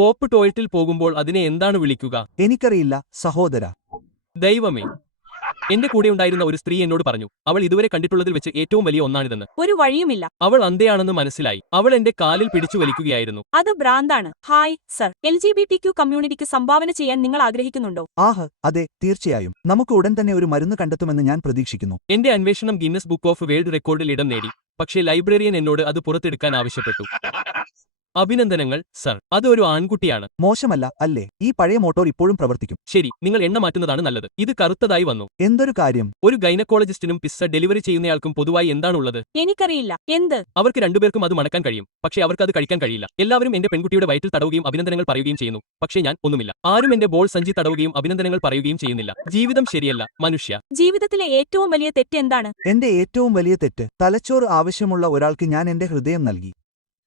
Pop ടോയ്ലറ്റിൽ പോകുമ്പോൾ അതിനെ എന്താണ് വിളിക്കുക? എനിക്കറിയില്ല സഹോദര. ദൈവമേ! എന്റെ കൂടെയുണ്ടായിരുന്ന ഒരു സ്ത്രീ എന്നോട് പറഞ്ഞു, അവൾ ഇതുവരെ കണ്ടിട്ടുള്ളതിൽ വെച്ച് ഏറ്റവും വലിയ ഒന്നാണിതെന്ന്. ഒരു വഴിയുമില്ല. അവൾ അന്ധയാണെന്ന് മനസ്സിലായി. അവൾ എന്റെ കാലിൽ പിടിച്ചു വലിക്കുകയായിരുന്നു. അത് ഭ്രാന്താണ്. ഹായ് സർ, LGBTQ കമ്മ്യൂണിറ്റിക്ക് സംഭാവന ചെയ്യാൻ നിങ്ങൾ ആഗ്രഹിക്കുന്നുണ്ടോ? ആഹ് അതെ, തീർച്ചയായും. നമുക്ക് ഉടൻ തന്നെ ഒരു മരുന്ന് കണ്ടെത്തുമെന്ന് ഞാൻ പ്രതീക്ഷിക്കുന്നു. എന്റെ അന്വേഷണം ഗിന്നസ് ബുക്ക് ഓഫ് വേൾഡ് റെക്കോർഡിൽ ഇടം നേടി. പക്ഷേ ലൈബ്രറിയൻ എന്നോട് അത് പുറത്തെടുക്കാൻ ആവശ്യപ്പെട്ടു. അഭിനന്ദനങ്ങൾ സർ, അത് ഒരു ആൺകുട്ടിയാണ്. മോശമല്ല അല്ലേ? ഈ പഴയ മോട്ടോർ ഇപ്പോഴും പ്രവർത്തിക്കും. ശരി, നിങ്ങൾ എണ്ണ മാറ്റുന്നതാണ് നല്ലത്. ഇത് കറുത്തതായി വന്നു. എന്തൊരു കാര്യം! ഒരു ഗൈനക്കോളജിസ്റ്റിനും പിസ്സ ഡെലിവറി ചെയ്യുന്നയാൾക്കും പൊതുവായി എന്താണുള്ളത്? എനിക്കറിയില്ല. എന്ത്? അവർക്ക് രണ്ടുപേർക്കും അത് മണക്കാൻ കഴിയും, പക്ഷേ അവർക്ക് അത് കഴിക്കാൻ കഴിയില്ല. എല്ലാവരും എന്റെ പെൺകുട്ടിയുടെ വയറ്റിൽ തടവുകയും അഭിനന്ദനങ്ങൾ പറയുകയും ചെയ്യുന്നു, പക്ഷേ ഞാൻ ഒന്നുമില്ല. ആരും എന്റെ ബോൾ സഞ്ചി തടവുകയും അഭിനന്ദനങ്ങൾ പറയുകയും ചെയ്യുന്നില്ല. ജീവിതം ശരിയല്ല മനുഷ്യ. ജീവിതത്തിലെ ഏറ്റവും വലിയ തെറ്റ് എന്താണ്? എന്റെ ഏറ്റവും വലിയ തെറ്റ്, തലച്ചോറ് ആവശ്യമുള്ള ഒരാൾക്ക് ഞാൻ എന്റെ ഹൃദയം നൽകി.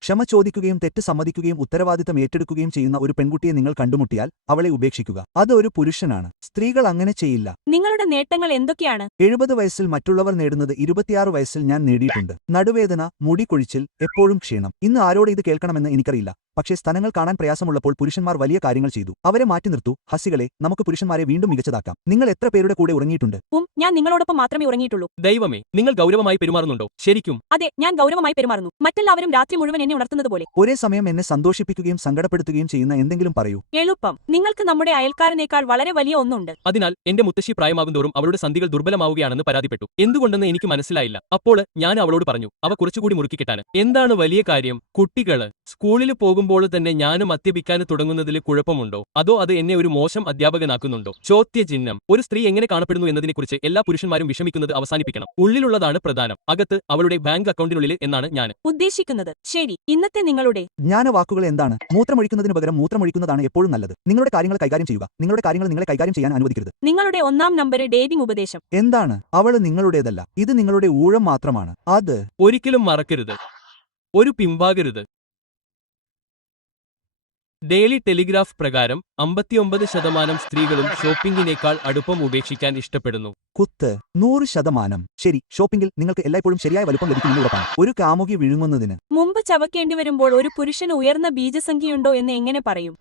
ക്ഷമ ചോദിക്കുകയും തെറ്റ് സമ്മതിക്കുകയും ഉത്തരവാദിത്തം ഏറ്റെടുക്കുകയും ചെയ്യുന്ന ഒരു പെൺകുട്ടിയെ നിങ്ങൾ കണ്ടുമുട്ടിയാൽ അവളെ ഉപേക്ഷിക്കുക. അത് ഒരു പുരുഷനാണ്. സ്ത്രീകൾ അങ്ങനെ ചെയ്യില്ല. നിങ്ങളുടെ നേട്ടങ്ങൾ എന്തൊക്കെയാണ്? 70 വയസ്സിൽ മറ്റുള്ളവർ നേടുന്നത് 26 വയസ്സിൽ ഞാൻ നേടിയിട്ടുണ്ട്. നടുവേദന, മുടി കൊഴിച്ചിൽ, എപ്പോഴും ക്ഷീണം. ഇന്ന് ആരോട് ഇത് കേൾക്കണമെന്ന് എനിക്കറിയില്ല, പക്ഷേ സ്ഥലങ്ങൾ കാണാൻ പ്രയാസമുള്ളപ്പോൾ പുരുഷന്മാർ വലിയ കാര്യങ്ങൾ ചെയ്തു. അവരെ മാറ്റി നിർത്തൂ. ഹസികളെ, നമുക്ക് പുരുഷന്മാരെ വീണ്ടും മികച്ചതാക്കാം. നിങ്ങൾ എത്ര പേരുടെ കൂടെ ഉറങ്ങിയിട്ടുണ്ട്? ഞാൻ നിങ്ങളോടൊപ്പം മാത്രമേ ഉറങ്ങിയിട്ടുള്ളൂ. ദൈവമേ, നിങ്ങൾ ഗൗരവമായി പെരുമാറുന്നുണ്ടോ? ശരിക്കും? അതെ, ഞാൻ ഗൗരവമായി പെരുമാറുന്നു. മറ്റെല്ലാവരും രാത്രി മുഴുവൻ എന്നെ ഉണർത്തുന്നതുപോലെ. ഒരേ സമയം എന്നെ സന്തോഷിപ്പിക്കുകയും സങ്കടപ്പെടുത്തുകയും ചെയ്യുന്ന എന്തെങ്കിലും പറയൂ. എളുപ്പം. നിങ്ങൾക്ക് നമ്മുടെ അയൽക്കാരനേക്കാൾ വളരെ വലിയ ഒന്നുണ്ട്. അതിനാൽ എന്റെ മുത്തശ്ശി പ്രായമാകുന്തോറും അവളുടെ സന്ധികൾ ദുർബലമാവുകയാണെന്ന് പരാതിപ്പെട്ടു. എന്തുകൊണ്ടെന്ന് എനിക്ക് മനസ്സിലായില്ല. അപ്പോൾ ഞാൻ അവളോട് പറഞ്ഞു, അവ കുറച്ചുകൂടി മുറുക്കിക്കെട്ടാൻ. എന്താണ് വലിയ കാര്യം? കുട്ടികള് സ്കൂളിൽ പോകുമ്പോൾ തന്നെ ഞാനും മദ്യപിക്കാൻ തുടങ്ങുന്നതിൽ കുഴപ്പമുണ്ടോ? അതോ അത് എന്നെ ഒരു മോശം അധ്യാപകനാക്കുന്നുണ്ടോ? ചോദ്യചിഹ്നം. ഒരു സ്ത്രീ എങ്ങനെ കാണപ്പെടുന്നു എന്നതിനെക്കുറിച്ച് എല്ലാ പുരുഷന്മാരും വിഷമിക്കുന്നത് അവസാനിപ്പിക്കണം. ഉള്ളിലുള്ളതാണ് പ്രധാനം, അകത്ത് അവളുടെ ബാങ്ക് അക്കൗണ്ടിനുള്ളിൽ എന്നാണ് ഞാൻ ഉദ്ദേശിക്കുന്നത്. ശരി, ഇന്നത്തെ നിങ്ങളുടെ ജ്ഞാനവാക്കുകൾ എന്താണ്? മൂത്രമൊഴിക്കുന്നതിന് പകരം മൂത്രമൊഴിക്കുന്നതാണ് എപ്പോഴും നല്ലത്. നിങ്ങളുടെ കാര്യങ്ങൾ കൈകാര്യം ചെയ്യുക. നിങ്ങളുടെ കാര്യങ്ങൾ നിങ്ങളെ കൈകാര്യം ചെയ്യാൻ അനുവദിക്കരുത്. നിങ്ങളുടെ 1-ാം നമ്പർ ഡേറ്റിംഗ് ഉപദേശം എന്താണ്? അവള് നിങ്ങളുടേതല്ല. ഇത് നിങ്ങളുടെ ഊഴം മാത്രമാണ്. അത് ഒരിക്കലും മറക്കരുത്. ഒരു പിമ്പാകരുത്. ഡെയിലി ടെലിഗ്രാഫ് പ്രകാരം 59% സ്ത്രീകളും ഷോപ്പിംഗിനേക്കാൾ അടുപ്പം ഉപേക്ഷിക്കാൻ ഇഷ്ടപ്പെടുന്നു. കുത്ത് 100%. ശരി, ഷോപ്പിംഗിൽ നിങ്ങൾക്ക് എല്ലായ്പ്പോഴും ശരിയായ വലുപ്പം ലഭിക്കുമെന്ന് ഉറപ്പാണ്. ഒരു കാമുകി വിഴുങ്ങുന്നതിന് മുമ്പ് ചവക്കേണ്ടിവരുമ്പോൾ ഒരു പുരുഷന് ഉയർന്ന ബീജസംഖ്യയുണ്ടോ എന്ന് എങ്ങനെ പറയും?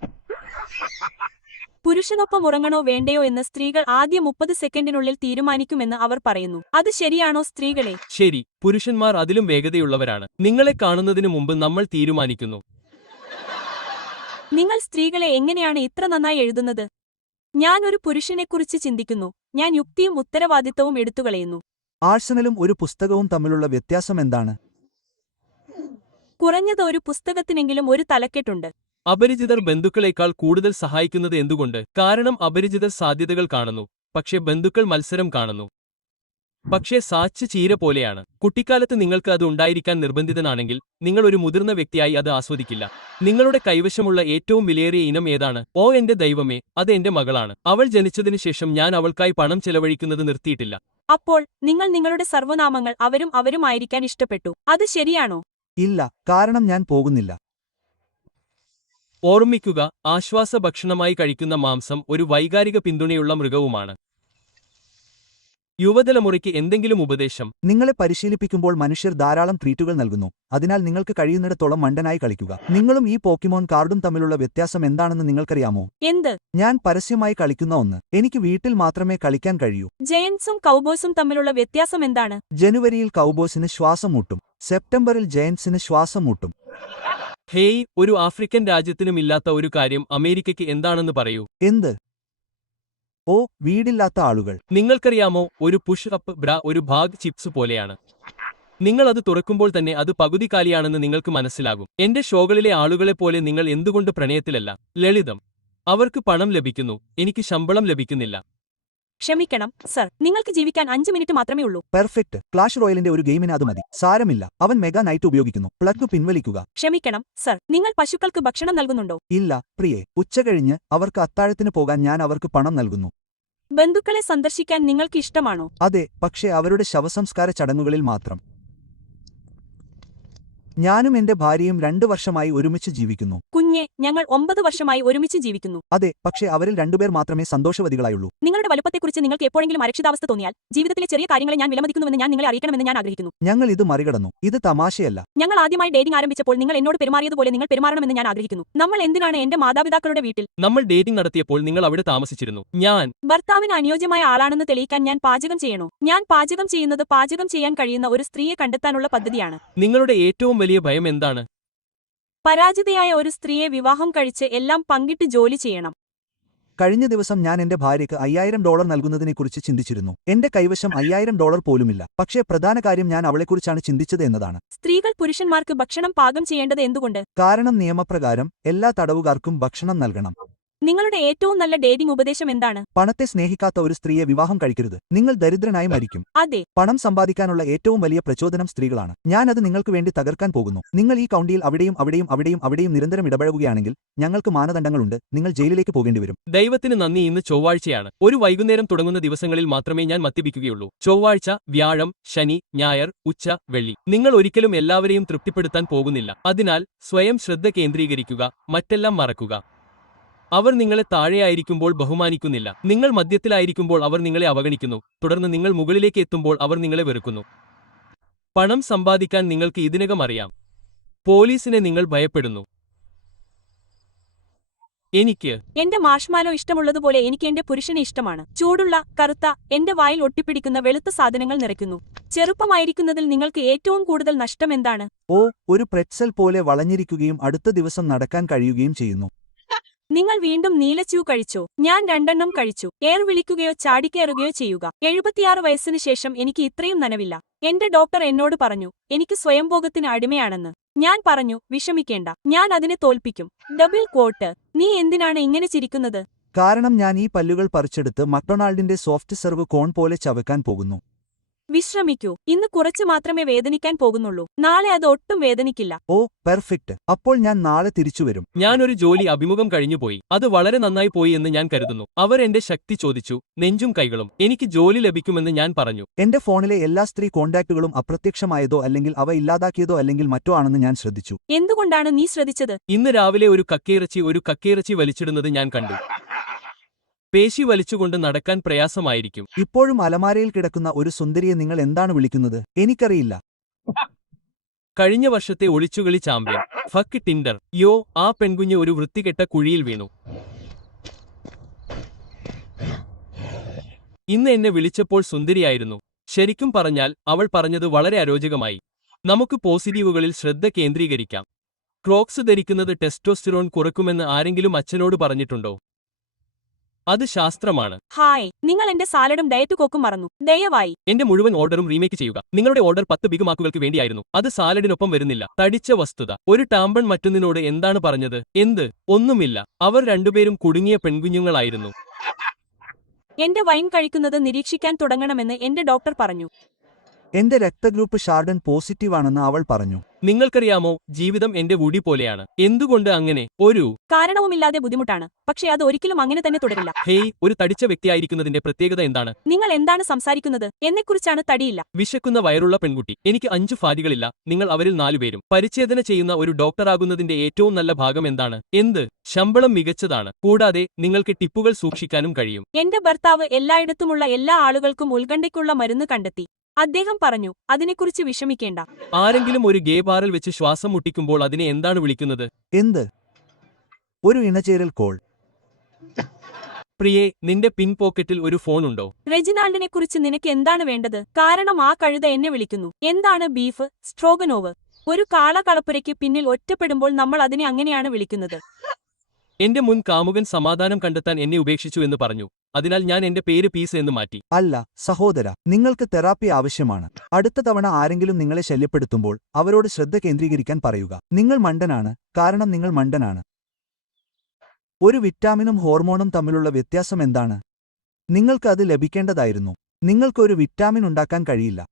പുരുഷനൊപ്പം ഉറങ്ങണോ വേണ്ടയോ എന്ന് സ്ത്രീകൾ ആദ്യ 30 സെക്കൻഡിനുള്ളിൽ തീരുമാനിക്കുമെന്ന് അവർ പറയുന്നു. അത് ശരിയാണോ സ്ത്രീകളെ? ശരി, പുരുഷന്മാർ അതിലും വേഗതയുള്ളവരാണ്. നിങ്ങളെ കാണുന്നതിന് മുമ്പ് നമ്മൾ തീരുമാനിക്കുന്നു. നിങ്ങൾ സ്ത്രീകളെ എങ്ങനെയാണ് ഇത്ര നന്നായി എഴുതുന്നത്? ഞാൻ ഒരു പുരുഷനെക്കുറിച്ച് ചിന്തിക്കുന്നു. ഞാൻ യുക്തിയും ഉത്തരവാദിത്തവും എടുത്തുകളയുന്നു. ആഴ്സണലും ഒരു പുസ്തകവും തമ്മിലുള്ള വ്യത്യാസം എന്താണ്? കുറഞ്ഞത് ഒരു പുസ്തകത്തിനെങ്കിലും ഒരു തലക്കെട്ടുണ്ട്. അപരിചിതർ ബന്ധുക്കളേക്കാൾ കൂടുതൽ സഹായിക്കുന്നത് എന്തുകൊണ്ട്? കാരണം അപരിചിതർ സാധ്യതകൾ കാണുന്നു, പക്ഷേ ബന്ധുക്കൾ മത്സരം കാണുന്നു. പക്ഷേ സാച്ച് ചീര പോലെയാണ്. കുട്ടിക്കാലത്ത് നിങ്ങൾക്ക് അത് ഉണ്ടായിരിക്കാൻ നിർബന്ധിതനാണെങ്കിൽ നിങ്ങൾ ഒരു മുതിർന്ന വ്യക്തിയായി അത് ആസ്വദിക്കില്ല. നിങ്ങളുടെ കൈവശമുള്ള ഏറ്റവും വിലയേറിയ ഇനം ഏതാണ്? ഓ എന്റെ ദൈവമേ, അത് എന്റെ മകളാണ്. അവൾ ജനിച്ചതിനു ശേഷം ഞാൻ അവൾക്കായി പണം ചെലവഴിക്കുന്നത് നിർത്തിയിട്ടില്ല. അപ്പോൾ നിങ്ങൾ നിങ്ങളുടെ സർവ്വനാമങ്ങൾ അവരുമായിരിക്കാൻ ഇഷ്ടപ്പെട്ടു. അത് ശരിയാണോ? ഇല്ല, കാരണം ഞാൻ പോകുന്നില്ല. ഓർമ്മിക്കുക, ആശ്വാസ ഭക്ഷണമായി കഴിക്കുന്ന മാംസം ഒരു വൈകാരിക പിന്തുണയുള്ള മൃഗവുമാണ്. യുവതലമുറയ്ക്ക് എന്തെങ്കിലും ഉപദേശം? നിങ്ങളെ പരിശീലിപ്പിക്കുമ്പോൾ മനുഷ്യർ ധാരാളം ട്രീറ്റുകൾ നൽകുന്നു. അതിനാൽ നിങ്ങൾക്ക് കഴിയുന്നിടത്തോളം മണ്ടനായി കളിക്കുക. നിങ്ങളും ഈ പോക്കിമോൻ കാർഡും തമ്മിലുള്ള വ്യത്യാസം എന്താണെന്ന് നിങ്ങൾക്കറിയാമോ? എന്ത്? ഞാൻ പരസ്യമായി കളിക്കുന്ന ഒന്ന്. എനിക്ക് വീട്ടിൽ മാത്രമേ കളിക്കാൻ കഴിയൂ. ജയന്റ്സും കൗബോയ്സും തമ്മിലുള്ള വ്യത്യാസം എന്താണ്? ജനുവരിയിൽ കൗബോയ്സിന് ശ്വാസം മുട്ടും, സെപ്റ്റംബറിൽ ജയന്റ്സിന് ശ്വാസം മുട്ടും. ഹേയ്, ഒരു ആഫ്രിക്കൻ രാജ്യത്തിനും ഇല്ലാത്ത ഒരു കാര്യം അമേരിക്കയ്ക്ക് എന്താണെന്ന് പറയൂ. എന്ത്? ഓ, വീടില്ലാത്ത ആളുകൾ. നിങ്ങൾക്കറിയാമോ, ഒരു പുഷ് അപ്പ് ബ്ര ഒരു ബാഗ് ചിപ്സ് പോലെയാണ്. നിങ്ങൾ അത് തുറക്കുമ്പോൾ തന്നെ അത് പകുതി കാലിയാണെന്ന് നിങ്ങൾക്ക് മനസ്സിലാകും. എന്റെ ഷോകളിലെ ആളുകളെപ്പോലെ നിങ്ങൾ എന്തുകൊണ്ട് പ്രണയത്തിലല്ല? ലളിതം. അവർക്ക് പണം ലഭിക്കുന്നു, എനിക്ക് ശമ്പളം ലഭിക്കുന്നില്ല. ക്ഷമിക്കണം സർ, നിങ്ങൾക്ക് ജീവിക്കാൻ 5 മിനിറ്റ് മാത്രമേ ഉള്ളൂ. പെർഫെക്റ്റ്. ക്ലാഷ് റോയലിന്റെ ഒരു ഗെയിമിന് അത് മതി. സാരമില്ല, അവൻ മെഗാ നൈറ്റ് ഉപയോഗിക്കുന്നു. പ്ലഗ് പിൻവലിക്കുക. ക്ഷമിക്കണം സർ, നിങ്ങൾ പശുക്കൾക്ക് ഭക്ഷണം നൽകുന്നുണ്ടോ? ഇല്ല പ്രിയേ, ഉച്ചകഴിഞ്ഞ് അവർക്ക് അത്താഴത്തിന് പോകാൻ ഞാൻ അവർക്ക് പണം നൽകുന്നു. ബന്ധുക്കളെ സന്ദർശിക്കാൻ നിങ്ങൾക്ക് ഇഷ്ടമാണോ? അതെ, പക്ഷേ അവരുടെ ശവസംസ്കാര ചടങ്ങുകളിൽ മാത്രം. ഞാനും എന്റെ ഭാര്യയും 2 വർഷമായി ഒരുമിച്ച് ജീവിക്കുന്നു. കുഞ്ഞെ, ഞങ്ങൾ 9 വർഷമായി ഒരുമിച്ച് ജീവിക്കുന്നു. അതെ, പക്ഷേ അവരിൽ 2 പേർ മാത്രമേ സന്തോഷവതികളായുള്ളൂ. നിങ്ങളുടെ വലുപ്പത്തെക്കുറിച്ച് നിങ്ങൾക്ക് എപ്പോഴെങ്കിലും അരക്ഷിതാവസ്ഥ തോന്നിയാൽ ജീവിതത്തിലെ ചെറിയ കാര്യങ്ങളെ ഞാൻ വിലമതിക്കുന്നുവെന്ന് ഞാൻ നിങ്ങളെ അറിയിക്കണമെന്ന് ഞാൻ ആഗ്രഹിക്കുന്നു. ഞങ്ങൾ ഇത് മറികടന്നു. ഇത് തമാശയല്ല. ഞങ്ങൾ ആദ്യമായി ഡേറ്റിംഗ് ആരംഭിച്ചപ്പോൾ നിങ്ങൾ എന്നോട് പെരുമാറിയതുപോലെ നിങ്ങൾ പെരുമാറണമെന്ന് ഞാൻ ആഗ്രഹിക്കുന്നു. നമ്മൾ എന്തിനാണ് എന്റെ മാതാപിതാക്കളുടെ വീട്ടിൽ? നമ്മൾ ഡേറ്റിംഗ് നടത്തിയപ്പോൾ നിങ്ങൾ അവിടെ താമസിച്ചിരുന്നു. ഞാൻ ഭർത്താവിന് അനുയോജ്യമായ ആളാണെന്ന് തെളിയിക്കാൻ ഞാൻ പാചകം ചെയ്യണോ? ഞാൻ പാചകം ചെയ്യുന്നത് പാചകം ചെയ്യാൻ കഴിയുന്ന ഒരു സ്ത്രീയെ കണ്ടെത്താനുള്ള പദ്ധതിയാണ്. നിങ്ങളുടെ ഏറ്റവും വലിയ ഭയം എന്താണ്? പരാജിതയായ ഒരു സ്ത്രീയെ വിവാഹം കഴിച്ച് എല്ലാം പങ്കിട്ട് ജോലി ചെയ്യണം. കഴിഞ്ഞ ദിവസം ഞാൻ എന്റെ ഭാര്യയ്ക്ക് $5000 നൽകുന്നതിനെക്കുറിച്ച് ചിന്തിച്ചിരുന്നു. എന്റെ കൈവശം $5000 പോലുമില്ല. പക്ഷേ പ്രധാന കാര്യം ഞാൻ അവളെക്കുറിച്ചാണ് ചിന്തിച്ചത് എന്നതാണ്. സ്ത്രീകൾ പുരുഷന്മാർക്ക് ഭക്ഷണം പാകം ചെയ്യേണ്ടത് എന്തുകൊണ്ട്? കാരണം നിയമപ്രകാരം എല്ലാ തടവുകാർക്കും ഭക്ഷണം നൽകണം. നിങ്ങളുടെ ഏറ്റവും നല്ല ഡേറ്റിംഗ് ഉപദേശം എന്താണ്? പണത്തെ സ്നേഹിക്കാത്ത ഒരു സ്ത്രീയെ വിവാഹം കഴിക്കരുത്. നിങ്ങൾ ദരിദ്രനായി മരിക്കും. അതെ, പണം സമ്പാദിക്കാനുള്ള ഏറ്റവും വലിയ പ്രചോദനം സ്ത്രീകളാണ്. ഞാൻ അത് നിങ്ങൾക്ക് വേണ്ടി തകർക്കാൻ പോകുന്നു. നിങ്ങൾ ഈ കൗണ്ടിയിൽ അവിടെയും നിരന്തരം ഇടപഴകുകയാണെങ്കിൽ ഞങ്ങൾക്ക് മാനദണ്ഡങ്ങളുണ്ട്. നിങ്ങൾ ജയിലിലേക്ക് പോകേണ്ടിവരും. ദൈവത്തിന് നന്ദി, ഇന്ന് ചൊവ്വാഴ്ചയാണ്. ഒരു വൈകുന്നേരം തുടങ്ങുന്ന ദിവസങ്ങളിൽ മാത്രമേ ഞാൻ മദ്യപിക്കുകയുള്ളൂ. ചൊവ്വാഴ്ച, വ്യാഴം, ശനി, ഞായർ, ഉച്ച, വെള്ളി. നിങ്ങൾ ഒരിക്കലും എല്ലാവരെയും തൃപ്തിപ്പെടുത്താൻ പോകുന്നില്ല. അതിനാൽ സ്വയം ശ്രദ്ധ കേന്ദ്രീകരിക്കുക, മറ്റെല്ലാം മറക്കുക. അവർ നിങ്ങളെ താഴെയായിരിക്കുമ്പോൾ ബഹുമാനിക്കുന്നില്ല. നിങ്ങൾ മധ്യത്തിലായിരിക്കുമ്പോൾ അവർ നിങ്ങളെ അവഗണിക്കുന്നു. തുടർന്ന് നിങ്ങൾ മുകളിലേക്ക് എത്തുമ്പോൾ അവർ നിങ്ങളെ വെറുക്കുന്നു. പണം സമ്പാദിക്കാൻ നിങ്ങൾക്ക് ഇതിനകം അറിയാം. പോലീസിനെ നിങ്ങൾ ഭയപ്പെടുന്നു. എനിക്ക് എന്റെ മാഷ്മാലോ ഇഷ്ടമുള്ളതുപോലെ എനിക്ക് എന്റെ പുരുഷനെ ഇഷ്ടമാണ്. ചൂടുള്ള, കറുത്ത, എന്റെ വായിൽ ഒട്ടിപ്പിടിക്കുന്ന വെളുത്ത സാധനങ്ങൾ നിറയ്ക്കുന്നു. ചെറുപ്പമായിരിക്കുന്നതിൽ നിങ്ങൾക്ക് ഏറ്റവും കൂടുതൽ നഷ്ടം എന്താണ്? ഒരു പ്രെറ്റ്സൽ പോലെ വളഞ്ഞിരിക്കുകയും അടുത്ത ദിവസം നടക്കാൻ കഴിയുകയും ചെയ്യുന്നു. നിങ്ങൾ വീണ്ടും നീലച്യൂ കഴിച്ചോ? ഞാൻ 2 കഴിച്ചു. എയർ വിളിക്കുകയോ ചാടിക്കയറുകയോ ചെയ്യുക. 76 വയസ്സിന് ശേഷം എനിക്ക് ഇത്രയും നനവില്ല. എന്റെ ഡോക്ടർ എന്നോട് പറഞ്ഞു എനിക്ക് സ്വയംഭോഗത്തിന് അടിമയാണെന്ന്. ഞാൻ പറഞ്ഞു വിഷമിക്കേണ്ട, ഞാൻ അതിനെ തോൽപ്പിക്കും. Double quote. നീ എന്തിനാണ് ഇങ്ങനെ ചിരിക്കുന്നത്? കാരണം ഞാൻ ഈ പല്ലുകൾ പറിച്ചെടുത്ത് മക്ഡൊണാൾഡിന്റെ സോഫ്റ്റ് സെർവ് കോൺ പോലെ ചവയ്ക്കാൻ പോകുന്നു. വിശ്രമിക്കൂ. ഇന്ന് കുറച്ച് മാത്രമേ വേദനിക്കാൻ പോകുന്നുള്ളൂ. നാളെ അത് ഒട്ടും വേദനിക്കില്ല. പെർഫെക്റ്റ്. അപ്പോൾ ഞാൻ നാളെ തിരിച്ചുവരും. ഞാനൊരു ജോലി അഭിമുഖം കഴിഞ്ഞുപോയി. അത് വളരെ നന്നായി പോയി എന്ന് ഞാൻ കരുതുന്നു. അവർ എന്റെ ശക്തി ചോദിച്ചു, നെഞ്ചും കൈകളും. എനിക്ക് ജോലി ലഭിക്കുമെന്ന് ഞാൻ പറഞ്ഞു. എന്റെ ഫോണിലെ എല്ലാ സ്ത്രീ കോൺടാക്റ്റുകളും അപ്രത്യക്ഷമായതോ അല്ലെങ്കിൽ അവ ഇല്ലാതാക്കിയതോ അല്ലെങ്കിൽ മറ്റോ ആണെന്ന് ഞാൻ ശ്രദ്ധിച്ചു. എന്തുകൊണ്ടാണ് നീ ശ്രദ്ധിച്ചത്? ഇന്ന് രാവിലെ ഒരു കക്കയിറച്ചി വലിച്ചിടുന്നത് ഞാൻ കണ്ടു. പേശി വലിച്ചുകൊണ്ട് നടക്കാൻ പ്രയാസമായിരിക്കും. ഇപ്പോഴും അലമാരയിൽ കിടക്കുന്ന ഒരു സുന്ദരിയെ നിങ്ങൾ എന്താണ് വിളിക്കുന്നത്? എനിക്കറിയില്ല. കഴിഞ്ഞ വർഷത്തെ ഒളിച്ചുകളി ചാമ്പ്യൻ. Fuck Tinder. ആ പെൺകുഞ്ഞ് ഒരു വൃത്തികെട്ട കുഴിയിൽ വീണു. ഇന്ന് എന്നെ വിളിച്ചപ്പോൾ സുന്ദരിയായിരുന്നു. ശരിക്കും പറഞ്ഞാൽ അവൾ പറഞ്ഞത് വളരെ അരോചകമായി. നമുക്ക് പോസിറ്റീവുകളിൽ ശ്രദ്ധ കേന്ദ്രീകരിക്കാം. ക്രോക്സ് ധരിക്കുന്നത് ടെസ്റ്റോസ്റ്റിറോൺ കുറക്കുമെന്ന് ആരെങ്കിലും അച്ഛനോട് പറഞ്ഞിട്ടുണ്ടോ? അത് ശാസ്ത്രമാണ്. ഹായ്, നിങ്ങൾ എന്റെ സാലഡും ഡയറ്റ് കോക്കും മറന്നു. ദയവായി എന്റെ മുഴുവൻ ഓർഡറും റീമേക്ക് ചെയ്യുക. നിങ്ങളുടെ ഓർഡർ 10 ബിഗ് മാക്കുകൾക്ക് വേണ്ടിയായിരുന്നു. അത് സാലഡിനൊപ്പം വരുന്നില്ല. തടിച്ച വസ്തുത. ഒരു ടാമ്പൺ മറ്റൊന്നിനോട് എന്താണ് പറഞ്ഞത്? ഒന്നുമില്ല. അവർ രണ്ടുപേരും കുടുങ്ങിയ പെൺകുഞ്ഞുങ്ങളായിരുന്നു. എന്റെ വൈൻ കഴിക്കുന്നത് നിരീക്ഷിക്കാൻ തുടങ്ങണമെന്ന് എന്റെ ഡോക്ടർ പറഞ്ഞു. എന്റെ രക്തഗ്രൂപ്പ് ഷാർഡൻ പോസിറ്റീവാണെന്ന് അവൾ പറഞ്ഞു. നിങ്ങൾക്കറിയാമോ, ജീവിതം എന്റെ വുഡി പോലെയാണ്. എന്തുകൊണ്ട് അങ്ങനെ? ഒരു കാരണവുമില്ലാതെ ബുദ്ധിമുട്ടാണ്. പക്ഷേ അത് ഒരിക്കലും അങ്ങനെ തന്നെ തുടരില്ല. ഒരു തടിച്ച വ്യക്തിയായിരിക്കുന്നതിന്റെ പ്രത്യേകത എന്താണ്? നിങ്ങൾ എന്താണ് സംസാരിക്കുന്നത്? എന്നെക്കുറിച്ചാണ് തടിയില്ല. വിശക്കുന്ന വയറുള്ള പെൺകുട്ടി. എനിക്ക് 5 ഭാര്യകളില്ല. നിങ്ങൾ അവരിൽ 4 പേരും. പരിച്ഛേദന ചെയ്യുന്ന ഒരു ഡോക്ടറാകുന്നതിന്റെ ഏറ്റവും നല്ല ഭാഗം എന്താണ്? ശമ്പളം മികച്ചതാണ്. കൂടാതെ നിങ്ങൾക്ക് ടിപ്പുകൾ സൂക്ഷിക്കാനും കഴിയും. എന്റെ ഭർത്താവ് എല്ലായിടത്തുമുള്ള എല്ലാ ആളുകൾക്കും ഉത്കണ്ഠയ്ക്കുള്ള മരുന്ന് കണ്ടെത്തി. അദ്ദേഹം പറഞ്ഞു അതിനെക്കുറിച്ച് വിഷമിക്കേണ്ട. ആരെങ്കിലും ഒരു ഗേ ബാറിൽ വെച്ച് ശ്വാസം മുട്ടിക്കുമ്പോൾ അതിനെ എന്താണ് വിളിക്കുന്നത്? ഒരു ഇണചേരൽ കോൾ. പ്രിയേ, നിന്റെ പിൻ പോക്കറ്റിൽ ഒരു ഫോൺ ഉണ്ടോ? റെജിനാൾഡിനെക്കുറിച്ച് നിനക്ക് എന്താണ് വേണ്ടത്? കാരണം ആ കഴുത എന്നെ വിളിക്കുന്നു. എന്താണ് ബീഫ് സ്ട്രോഗനോവ്? ഒരു കാളകളപ്പുരയ്ക്ക് പിന്നിൽ ഒറ്റപ്പെടുമ്പോൾ നമ്മൾ അതിനെ അങ്ങനെയാണ് വിളിക്കുന്നത്. എന്റെ മുൻ കാമുകൻ സമാധാനം കണ്ടെത്താൻ എന്നെ ഉപേക്ഷിച്ചു എന്ന് പറഞ്ഞു. അതിനാൽ ഞാൻ എന്റെ പേര് പീസ് എന്ന് മാറ്റി. അല്ല സഹോദര, നിങ്ങൾക്ക് തെറാപ്പി ആവശ്യമാണ്. അടുത്ത തവണ ആരെങ്കിലും നിങ്ങളെ ശല്യപ്പെടുത്തുമ്പോൾ അവരോട് ശ്രദ്ധ കേന്ദ്രീകരിക്കാൻ പറയുക. നിങ്ങൾ മണ്ടനാണ്, കാരണം നിങ്ങൾ മണ്ടനാണ്. ഒരു വിറ്റാമിനും ഹോർമോണും തമ്മിലുള്ള വ്യത്യാസം എന്താണ്? നിങ്ങൾക്ക് അത് ലഭിക്കേണ്ടതായിരുന്നു. നിങ്ങൾക്കൊരു വിറ്റാമിൻ ഉണ്ടാക്കാൻ കഴിയില്ല.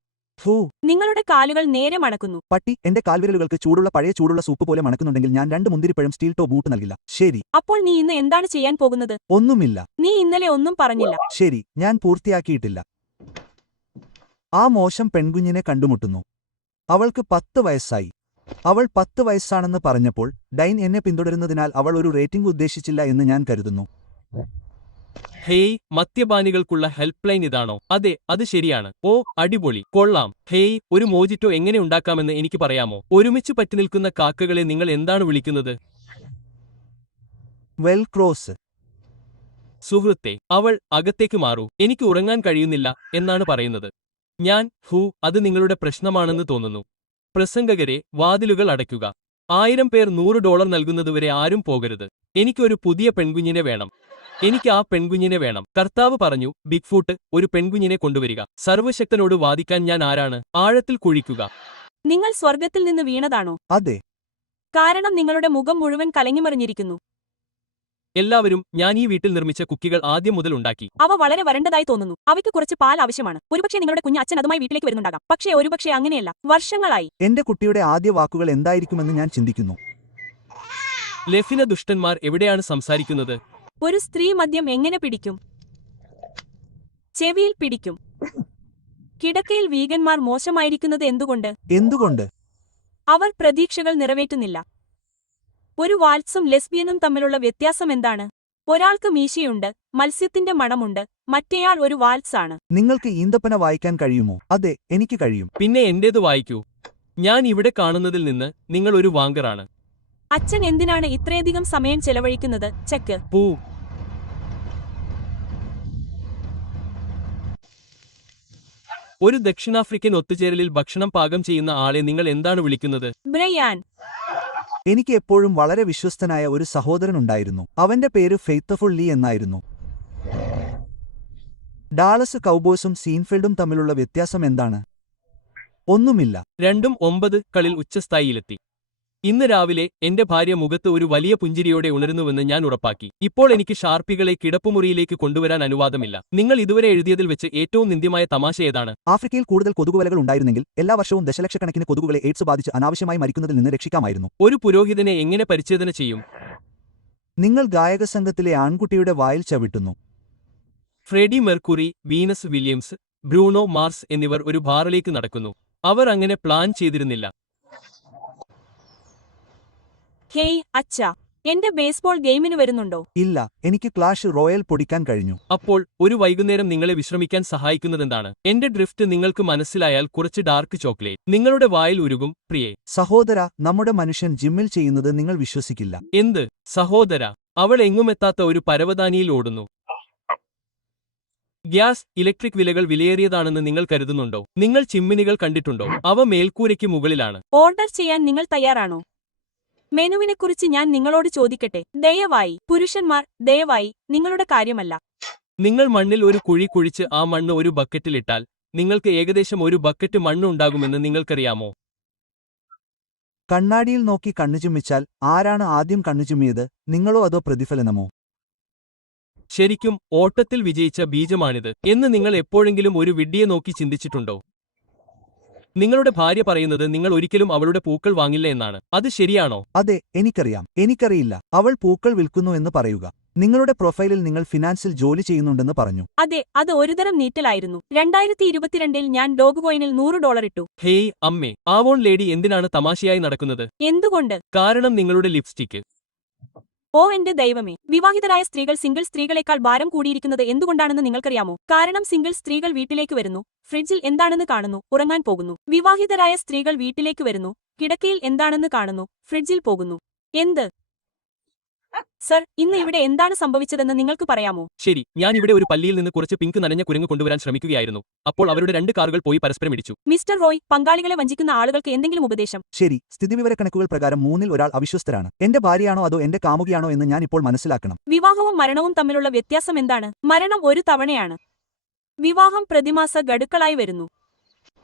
നിങ്ങളുടെ കാലുകൾ നേരെ മണക്കുന്നു. പട്ടി, എന്റെ കാൽവിരലുകൾക്ക് പഴയ ചൂടുള്ള സൂപ്പ് പോലെ മണക്കുന്നുണ്ടെങ്കിൽ ഞാൻ 2 മുന്തിരിപ്പഴം സ്റ്റീൽ ടോ ബൂട്ട് നൽകില്ല. ശരി. അപ്പോൾ നീ ഇന്ന് എന്താണ് ചെയ്യാൻ പോകുന്നത്? ഒന്നുമില്ല. നീ ഇന്നലെ ഒന്നും പറഞ്ഞില്ല. ശരി, ഞാൻ പൂർത്തിയാക്കിയിട്ടില്ല. ആ മോശം പെൺകുഞ്ഞിനെ കണ്ടുമുട്ടുന്നു. അവൾക്ക് 10 വയസ്സായി. അവൾ 10 വയസ്സാണെന്ന് പറഞ്ഞപ്പോൾ ഡൈൻ എന്നെ പിന്തുടരുന്നതിനാൽ അവൾ ഒരു റേറ്റിംഗ് ഉദ്ദേശിച്ചില്ല എന്ന് ഞാൻ കരുതുന്നു. ഹേയ്, മദ്യപാനികൾക്കുള്ള ഹെൽപ്പ് ലൈൻ ഇതാണോ? അതെ, അത് ശരിയാണ്. ഓ, അടിപൊളി, കൊള്ളാം. ഹേയ്, ഒരു മോജിറ്റോ എങ്ങനെ ഉണ്ടാക്കാമെന്ന് എനിക്ക് പറയാമോ? ഒരുമിച്ച് പറ്റിനിൽക്കുന്ന കാക്കകളെ നിങ്ങൾ എന്താണ് വിളിക്കുന്നത്? Well cross. സുഹൃത്തെ, അവൾ അകത്തേക്ക് മാറൂ, എനിക്ക് ഉറങ്ങാൻ കഴിയുന്നില്ല എന്നാണ് പറയുന്നത്. അത് നിങ്ങളുടെ പ്രശ്നമാണെന്ന് തോന്നുന്നു. പ്രസംഗകരെ, വാതിലുകൾ അടയ്ക്കുക. 1000 പേർ $100 നൽകുന്നതുവരെ ആരും പോകരുത്. എനിക്ക് ഒരു പുതിയ പെൺകുഞ്ഞിനെ വേണം. എനിക്ക് ആ പെൺകുഞ്ഞിനെ വേണം. കർത്താവ് പറഞ്ഞു, ബിഗ്ഫൂട്ട്, ഒരു പെൺകുഞ്ഞിനെ കൊണ്ടുവരിക. സർവശക്തനോട് വാദിക്കാൻ ഞാൻ ആരാണ്? ആഴത്തിൽ കുഴിക്കുക. നിങ്ങൾ സ്വർഗത്തിൽ നിന്ന് വീണതാണോ? അതെ. കാരണം നിങ്ങളുടെ മുഖം മുഴുവൻ കലങ്ങിമറിഞ്ഞിരിക്കുന്നു. എല്ലാവരും, ഞാൻ ഈ വീട്ടിൽ നിർമ്മിച്ച കുക്കികൾ ആദ്യം മുതൽ ഉണ്ടാക്കി. അവ വളരെ വരണ്ടതായി തോന്നുന്നു. അവയ്ക്ക് കുറച്ച് പാൽ ആവശ്യമാണ്. ഒരുപക്ഷെ നിങ്ങളുടെ കുഞ്ഞ് അച്ഛൻ അതുമായി വീട്ടിലേക്ക് വരുന്നുണ്ടാകാം. പക്ഷേ ഒരുപക്ഷെ അങ്ങനെയല്ല. വർഷങ്ങളായി. എന്റെ കുട്ടിയുടെ ആദ്യ വാക്കുകൾ എന്തായിരിക്കുമെന്ന് ഞാൻ ചിന്തിക്കുന്നു. ലെഫിന, ദുഷ്ടന്മാർ എവിടെയാണ് സംസാരിക്കുന്നത്? ഒരു സ്ത്രീ മദ്യം എങ്ങനെ പിടിക്കും? ചെവിയിൽ പിടിക്കും. കിടക്കയിൽ വീഗന്മാർ മോശമായിരിക്കുന്നത് എന്തുകൊണ്ട്? എന്തുകൊണ്ട്? അവർ പ്രതീക്ഷകൾ നിറവേറ്റുന്നില്ല. ഒരു വാൽസും ലെസ്ബിയനും തമ്മിലുള്ള വ്യത്യാസം എന്താണ്? ഒരാൾക്ക് മീശയുണ്ട്, മത്സ്യത്തിന്റെ മണമുണ്ട്, മറ്റേയാൾ ഒരു വാൽസാണ്. നിങ്ങൾക്ക് ഈന്തപ്പന വായിക്കാൻ കഴിയുമോ? അതെ, എനിക്ക് കഴിയും. പിന്നെ എന്റേത് വായിക്കൂ. ഞാൻ ഇവിടെ കാണുന്നതിൽ നിന്ന് നിങ്ങൾ ഒരു വാങ്കറാണ്. അച്ഛൻ എന്തിനാണ് ഇത്രയധികം സമയം ചെലവഴിക്കുന്നത്? ചെക്ക്. പൂ. ഒരു ദക്ഷിണാഫ്രിക്കൻ ഒത്തുചേരലിൽ ഭക്ഷണം പാകം ചെയ്യുന്ന ആളെ നിങ്ങൾ എന്താണ് വിളിക്കുന്നത്? ബ്രയാൻ. എനിക്ക് എപ്പോഴും വളരെ വിശ്വസ്തനായ ഒരു സഹോദരനുണ്ടായിരുന്നു. അവന്റെ പേര് ഫെയ്ത്തഫുൾ ലീ എന്നായിരുന്നു. ഡാളസ് കൗബോയ്സും സീൻഫീൽഡും തമ്മിലുള്ള വ്യത്യാസം എന്താണ്? ഒന്നുമില്ല. രണ്ടും 9 കളിൽ ഉച്ചസ്ഥായിയിലെത്തി. ഇന്ന് രാവിലെ എന്റെ ഭാര്യ മുഖത്ത് ഒരു വലിയ പുഞ്ചിരിയോടെ ഉണരുന്നുവെന്ന് ഞാൻ ഉറപ്പാക്കി. ഇപ്പോൾ എനിക്ക് ഷാർപ്പികളെ കിടപ്പുമുറിയിലേക്ക് കൊണ്ടുവരാൻ അനുവാദമില്ല. നിങ്ങൾ ഇതുവരെ എഴുതിയതിൽ വെച്ച് ഏറ്റവും നിന്ദ്യമായ തമാശ ഏതാണ്? ആഫ്രിക്കയിൽ കൂടുതൽ കൊതുകുവലകൾ ഉണ്ടായിരുന്നെങ്കിൽ എല്ലാ വർഷവും ദശലക്ഷക്കണക്കിന് കൊതുകുകളെ എയ്ഡ്സ് ബാധിച്ച് അനാവശ്യമായി മരിക്കുന്നതിൽ നിന്ന് രക്ഷിക്കാമായിരുന്നു. ഒരു പുരോഹിതനെ എങ്ങനെ പരിച്ഛേദന ചെയ്യും? നിങ്ങൾ ഗായകസംഘത്തിലെ ആൺകുട്ടിയുടെ വായിൽ ചവിട്ടുന്നു. Freddie Mercury, Venus Williams, Bruno Mars എന്നിവർ ഒരു ബാറിലേക്ക് നടക്കുന്നു. അവർ അങ്ങനെ പ്ലാൻ ചെയ്തിരുന്നില്ല. ഹേയ് അച്ഛാ, എന്റെ ബേസ്ബോൾ ഗെയിമിന് വരുന്നുണ്ടോ? ഇല്ല, എനിക്ക് ക്ലാഷ് റോയൽ പൊടിക്കാൻ കഴിഞ്ഞു. അപ്പോൾ ഒരു വൈകുന്നേരം നിങ്ങളെ വിശ്രമിക്കാൻ സഹായിക്കുന്നതെന്താണ്? എന്റെ ഡ്രിഫ്റ്റ് നിങ്ങൾക്ക് മനസ്സിലായാൽ കുറച്ച് ഡാർക്ക് ചോക്ലേറ്റ് നിങ്ങളുടെ വായിൽ ഉരുകും. പ്രിയേ സഹോദര, നമ്മുടെ മനുഷ്യൻ ജിമ്മിൽ ചെയ്യുന്നത് നിങ്ങൾ വിശ്വസിക്കില്ല. എന്ത് സഹോദര? അവൾ എങ്ങുമെത്താത്ത ഒരു പരവതാനിയിൽ ഓടുന്നു. ഗ്യാസ്, ഇലക്ട്രിക് വിലകൾ വിലയേറിയതാണെന്ന് നിങ്ങൾ കരുതുന്നുണ്ടോ? നിങ്ങൾ ചിമ്മിനികൾ കണ്ടിട്ടുണ്ടോ? അവ മേൽക്കൂരയ്ക്ക് മുകളിലാണ്. ഓർഡർ ചെയ്യാൻ നിങ്ങൾ തയ്യാറാണോ? മെനുവിനെക്കുറിച്ച് ഞാൻ നിങ്ങളോട് ചോദിക്കട്ടെ? ദയവായി പുരുഷന്മാർ, ദയവായി നിങ്ങളുടെ കാര്യമല്ല. നിങ്ങൾ മണ്ണിൽ ഒരു കുഴി കുഴിച്ച് ആ മണ്ണ് ഒരു ബക്കറ്റിലിട്ടാൽ നിങ്ങൾക്ക് ഏകദേശം ഒരു ബക്കറ്റ് മണ്ണ് ഉണ്ടാകുമെന്ന് നിങ്ങൾക്കറിയാമോ? കണ്ണാടിയിൽ നോക്കി കണ്ണുചുമ്മിച്ചാൽ ആരാണ് ആദ്യം കണ്ണുചുമ്മിയത്, നിങ്ങളോ അതോ പ്രതിഫലനമോ? ശരിക്കും ഓട്ടത്തിൽ വിജയിച്ച ബീജമാണിത് എന്ന് നിങ്ങൾ എപ്പോഴെങ്കിലും ഒരു വിഡ്ഢിയെ നോക്കി ചിന്തിച്ചിട്ടുണ്ടോ? നിങ്ങളുടെ ഭാര്യ പറയുന്നത് നിങ്ങൾ ഒരിക്കലും അവളുടെ പൂക്കൾ വാങ്ങില്ല എന്നാണ്. അത് ശരിയാണോ? അതെ, എനിക്കറിയാം. എനിക്കറിയില്ല. അവൾ പൂക്കൾ വിൽക്കുന്നു എന്ന് പറയുക. നിങ്ങളുടെ പ്രൊഫൈലിൽ നിങ്ങൾ ഫിനാൻസിൽ ജോലി ചെയ്യുന്നുണ്ടെന്ന് പറഞ്ഞു. അതെ, അത് ഒരുതരം നീറ്റലായിരുന്നു. 2022 ഞാൻ ഡോഗ്കോയിനിൽ $100 ഇട്ടു. ഹേയ് അമ്മേ, ആവോൺ ലേഡി എന്തിനാണ് തമാശയായി നടക്കുന്നത്? എന്തുകൊണ്ട്? കാരണം നിങ്ങളുടെ ലിപ്സ്റ്റിക്ക്. ഓ എന്റെ ദൈവമേ, വിവാഹിതരായ സ്ത്രീകൾ സിംഗിൾ സ്ത്രീകളെക്കാൾ ഭാരം കൂടിയിരിക്കുന്നത് എന്തുകൊണ്ടാണെന്ന് നിങ്ങൾക്കറിയാമോ? കാരണം സിംഗിൾ സ്ത്രീകൾ വീട്ടിലേക്ക് വരുന്നു, ഫ്രിഡ്ജിൽ എന്താണെന്ന് കാണുന്നു, ഉറങ്ങാൻ പോകുന്നു. വിവാഹിതരായ സ്ത്രീകൾ വീട്ടിലേക്ക് വരുന്നു, കിടക്കയിൽ എന്താണെന്ന് കാണുന്നു, ഫ്രിഡ്ജിൽ പോകുന്നു. എന്ത്? സർ, ഇന്ന് ഇവിടെ എന്താണ് സംഭവിച്ചതെന്ന് നിങ്ങൾക്ക് പറയാമോ? ശരി, ഞാൻ ഇവിടെ ഒരു പല്ലിയിൽ നിന്ന് കുറച്ച് പിങ്ക് നനഞ്ഞ കുരങ്ങ് കൊണ്ടുവരാൻ ശ്രമിക്കുകയായിരുന്നു. അപ്പോൾ അവരുടെ 2 കാറുകൾ പോയി പരസ്പരം ഇടിച്ചു. മിസ്റ്റർ റോയ്, പങ്കാളികളെ വഞ്ചിക്കുന്ന ആളുകൾക്ക് എന്തെങ്കിലും ഉപദേശം? ശരി, സ്ഥിതിവിവരക്കണക്കുകൾ പ്രകാരം 3-ൽ ഒരാൾ അവിശ്വസ്തരാണ്. എന്റെ ഭാര്യയാണോ അതോ എന്റെ കാമുകിയാണോ എന്ന് ഞാൻ ഇപ്പോൾ മനസ്സിലാക്കണം. വിവാഹവും മരണവും തമ്മിലുള്ള വ്യത്യാസം എന്താണ്? മരണം ഒരു തവണയാണ്. വിവാഹം പ്രതിമാസ ഗഡുക്കളായി വരുന്നു.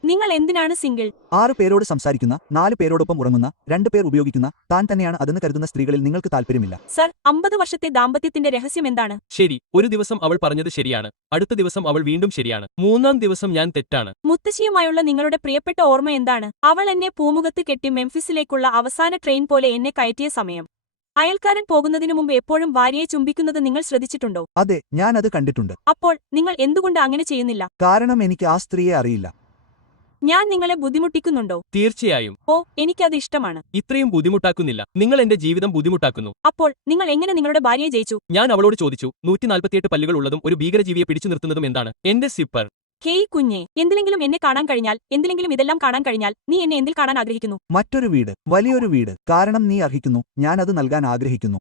നിങ്ങൾ എന്തിനാണ് സിംഗിൾ? 6 പേരോട് സംസാരിക്കുന്ന, 4 പേരോടൊപ്പം ഉറങ്ങുന്ന, 2 പേർ ഉപയോഗിക്കുന്ന, താൻ തന്നെയാണ് അതെന്ന് കരുതുന്ന സ്ത്രീകളിൽ നിങ്ങൾക്ക് താൽപ്പര്യമില്ല. സർ, 50 വർഷത്തെ ദാമ്പത്യത്തിന്റെ രഹസ്യം എന്താണ്? ശരി, ഒരു ദിവസം അവൾ പറഞ്ഞത് ശരിയാണ്, അടുത്ത ദിവസം അവൾ വീണ്ടും ശരിയാണ്, 3-ാം ദിവസം ഞാൻ തെറ്റാണ്. മുത്തശ്ശിയുമായുള്ള നിങ്ങളുടെ പ്രിയപ്പെട്ട ഓർമ്മ എന്താണ്? അവൾ എന്നെ പൂമുഖത്ത് കെട്ടി മെംഫിസിലേക്കുള്ള അവസാന ട്രെയിൻ പോലെ എന്നെ കയറ്റിയ സമയം. അയൽക്കാരൻ പോകുന്നതിനു മുമ്പ് എപ്പോഴും ഭാര്യയെ ചുംബിക്കുന്നത് നിങ്ങൾ ശ്രദ്ധിച്ചിട്ടുണ്ടോ? അതെ, ഞാൻ അത് കണ്ടിട്ടുണ്ട്. അപ്പോൾ നിങ്ങൾ എന്തുകൊണ്ട് അങ്ങനെ ചെയ്യുന്നില്ല? കാരണം എനിക്ക് ആ സ്ത്രീയെ അറിയില്ല. ഞാൻ നിങ്ങളെ ബുദ്ധിമുട്ടിക്കുന്നുണ്ടോ? തീർച്ചയായും. ഓ, എനിക്കത് ഇഷ്ടമാണ്. ഇത്രയും ബുദ്ധിമുട്ടാക്കുന്നില്ല. നിങ്ങൾ എന്റെ ജീവിതം ബുദ്ധിമുട്ടാക്കുന്നു. അപ്പോൾ നിങ്ങൾ എങ്ങനെ നിങ്ങളുടെ ഭാര്യയെ ജയിച്ചു? ഞാൻ അവളോട് ചോദിച്ചു 148 പല്ലുകൾ ഉള്ളതും ഒരു ഭീകരജീവിയെ പിടിച്ചു നിർത്തുന്നതും എന്താണ്? എന്റെ സിപ്പർ. ഹേയ് കുഞ്ഞേ, എന്തിലെങ്കിലും എന്നെ കാണാൻ കഴിഞ്ഞാൽ, എന്തിലെങ്കിലും ഇതെല്ലാം കാണാൻ കഴിഞ്ഞാൽ, നീ എന്നെ എന്തിൽ കാണാൻ ആഗ്രഹിക്കുന്നു? മറ്റൊരു വീട്, വലിയൊരു വീട്. കാരണം നീ അർഹിക്കുന്നു, ഞാൻ അത് നൽകാൻ ആഗ്രഹിക്കുന്നു.